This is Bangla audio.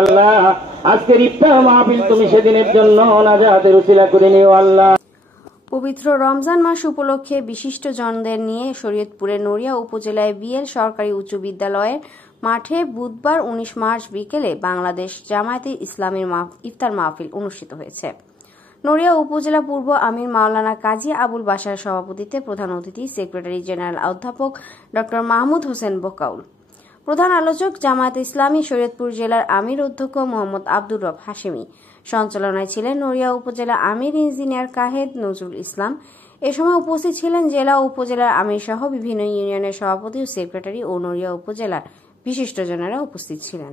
আল্লাহ আজকের ইফতার মাহফিল তুমি সেদিনের জন্য নাজাতের উসিলা করে নিও আল্লাহ। পবিত্র রমজান মাস উপলক্ষে বিশিষ্ট জনদের নিয়ে শরীয়তপুরের নড়িয়া উপজেলায় বিএল সরকারি উচ্চ বিদ্যালয়ের মাঠে বুধবার 19 মার্চ বিকেলে বাংলাদেশ জামায়াতে ইসলামীর ইফতার মাহফিল অনুষ্ঠিত হয়েছে। নড়িয়া উপজেলা পূর্ব আমির মাওলানা কাজী আবুল বাশার সভাপতিত্বে প্রধান অতিথি সেক্রেটারি জেনারেল অধ্যাপক ডক্টর মাহমুদ হোসেন বকাউল, প্রধান আলোচক জামায়াতে ইসলামী শরীয়তপুর জেলার আমির অধ্যক্ষ মোহাম্মদ আব্দুর রব হাশেমি, সঞ্চালনায় ছিলেন নড়িয়া উপজেলা আমির ইঞ্জিনিয়ার কাহেদ নজরুল ইসলাম। এ সময় উপস্থিত ছিলেন জেলা ও উপজেলার আমির সহ বিভিন্ন ইউনিয়নের সভাপতি ও সেক্রেটারি ও নড়িয়া উপজেলার বিশিষ্টজনেরা উপস্থিত ছিলেন।